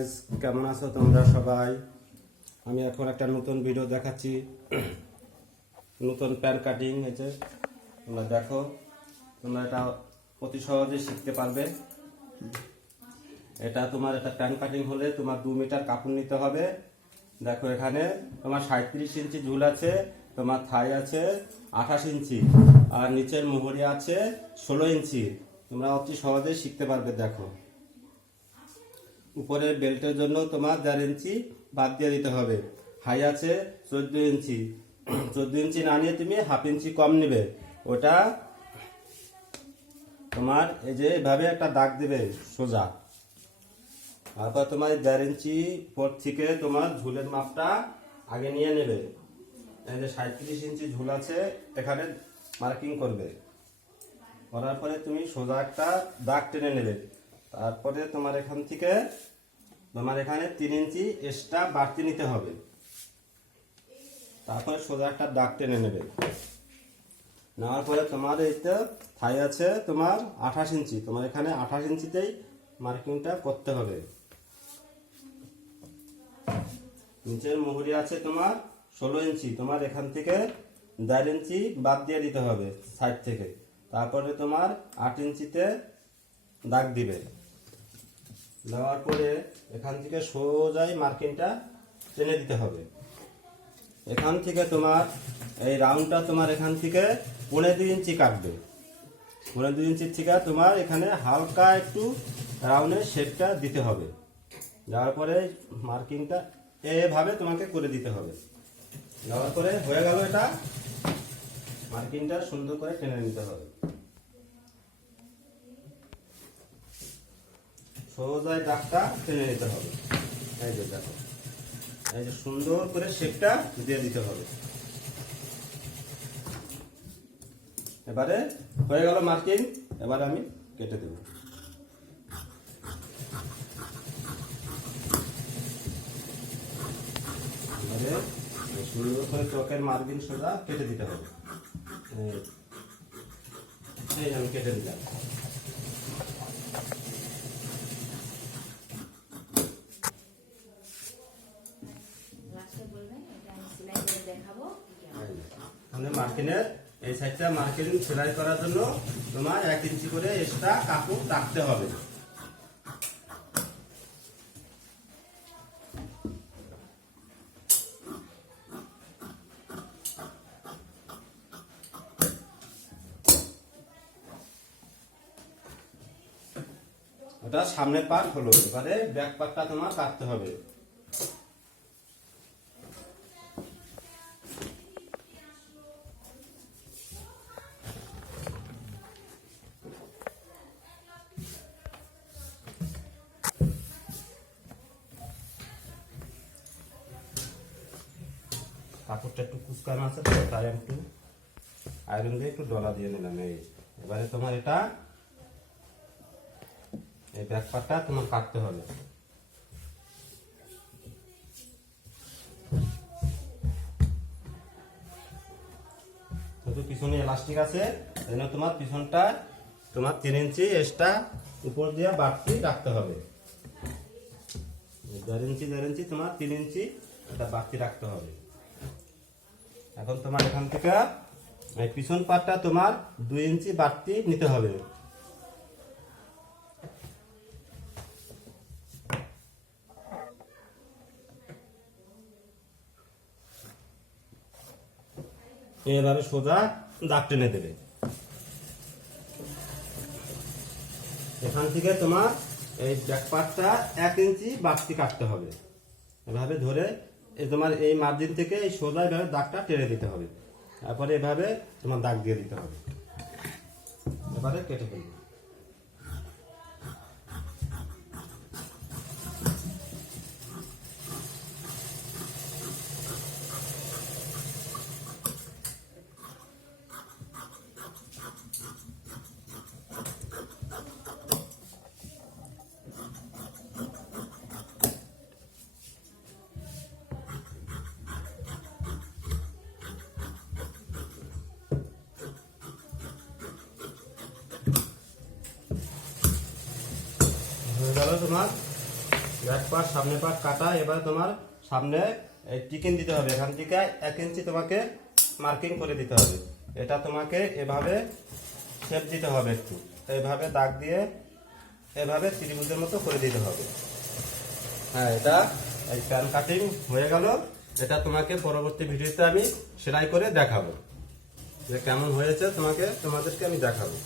Guys কেমন আছো তোমরা সবাই? আমি এখন একটা নতুন ভিডিও দেখাচ্ছি। নতুন প্যান কাটিং হয়েছে তোমরা দেখো। তোমরা এটা অতি সহজে শিখতে পারবে। এটা তোমার একটা প্যান কাটিং হলে তোমার দু মিটার কাপড় নিতে হবে। দেখো এখানে, তোমার সাঁত্রিশ ইঞ্চি ঝুল আছে, তোমার থাই আছে, আঠাশ ইঞ্চি, আর নিচের মোহরি আছে, ষোলো ইঞ্চি। তোমরা অতি সহজে শিখতে পারবে, দেখো। উপরের বেল্টের জন্য তোমার দেড় ইঞ্চি বাদ দিয়ে দিতে হবে। হাই আছে চোদ্দ ইঞ্চি। চোদ্দ ইঞ্চি না নিয়ে তুমি হাফ ইঞ্চি কম নেবে। ওটা তোমার এই যে এভাবে একটা দাগ দেবে সোজা। তারপর তোমার দেড় ইঞ্চি পর থেকে তোমার ঝুলের মাপটা আগে নিয়ে নেবে। এই যে সাঁত্রিশ ইঞ্চি ঝুল আছে, এখানে মার্কিং করবে। করার পরে তুমি সোজা একটা দাগ টেনে নেবে। তারপরে তোমার এখান থেকে তোমার এখানে তিন ইঞ্চি এক্সট্রা বাড়তি নিতে হবে। তারপরে সোজা একটা দাগ টেনে নেবে। নেওয়ার পরে তোমার এইটা থাই আছে তোমার আঠাশ ইঞ্চি। তোমার এখানে আঠাশ ইঞ্চিতেই মার্কিংটা করতে হবে। নিচের মুহুরি আছে তোমার ষোলো ইঞ্চি। তোমার এখান থেকে দেড় ইঞ্চি বাদ দিয়ে দিতে হবে সাইড থেকে। তারপরে তোমার আট ইঞ্চিতে দাগ দিবে। দেওয়ার পরে এখান থেকে সোজাই মার্কিংটা টেনে দিতে হবে। এখান থেকে তোমার এই রাউন্ডটা তোমার এখান থেকে পনেরো দুই ইঞ্চি কাটবে। পনেরো দুই ইঞ্চির থেকে তোমার এখানে হালকা একটু রাউন্ডের শেপটা দিতে হবে। যাওয়ার পরে মার্কিংটা এভাবে তোমাকে করে দিতে হবে। দেওয়ার পরে হয়ে গেল এটা। মার্কিংটা সুন্দর করে টেনে নিতে হবে। সোজায় দাগটা টেনে নিতে হবে। এই যে দেখো। এই যে সুন্দর করে শেপটা দিয়ে দিতে হবে। এবারে হয়ে গেল মার্কিং এবারে আমি কেটে দেব। সুন্দর করে চকের মার্কিং সোজা কেটে দিতে হবে। এই আমি কেটে দিলাম লাস্টে বলবেন এটা আমি সেলাই করে দেখাবো আমাদের মার্কিনের এই সাইডটা মার্কিন সেলাই করার জন্য তোমার এক ইঞ্চি করে এক্সট্রা কাপড় রাখতে হবে। ওটা সামনের পার্ট হলো, এবারে ব্যাক পার্টটা তোমার কাটতে হবে। কাপড়টা একটু কুচকানো আছে তো, তাই একটু আয়রন দিয়ে একটু ডলা দিয়ে নিলাম। এই, এবারে তোমার এটা, এই ব্যাক পার্টটা তোমার কাটতে হবে। কিন্তু পিছনে এলাস্টিক আছে এই তোমার পিছনটা, তোমার তিন ইঞ্চি এক্সট্রা উপর দিয়ে বাড়তি রাখতে হবে। দেড় ইঞ্চি দেড় ইঞ্চি তোমার তিন ইঞ্চি এটা বাড়তি রাখতে হবে। এখন তোমার এখান থেকে, এই পিছন পাটটা তোমার দুই ইঞ্চি বাড়তি নিতে হবে। এভাবে সোজা দাগ টেনে দেবে। এখান থেকে তোমার এই ব্যাক পার্টটা এক ইঞ্চি বাড়তি কাটতে হবে। এভাবে ধরে তোমার এই মার্জিন থেকে এই সোজা এভাবে দাগটা টেনে দিতে হবে। তারপরে এভাবে তোমার দাগ দিয়ে দিতে হবে। এবারে কেটে ফেলবে। হয়ে গেল তোমার ব্যাক পার্ট সামনে পার্ট কাটা, এবার তোমার সামনে টিকিন দিতে হবে। এখান থেকে এক ইঞ্চি তোমাকে মার্কিং করে দিতে হবে। এটা তোমাকে এভাবে শেপ দিতে হবে একটু। এইভাবে দাগ দিয়ে এভাবে ত্রিভুজের মতো করে দিতে হবে। হ্যাঁ এটা এই প্যান কাটিং হয়ে গেল। এটা তোমাকে পরবর্তী ভিডিওতে আমি সেলাই করে দেখাবো। যে কেমন হয়েছে তোমাকে, তোমাদেরকে আমি দেখাবো।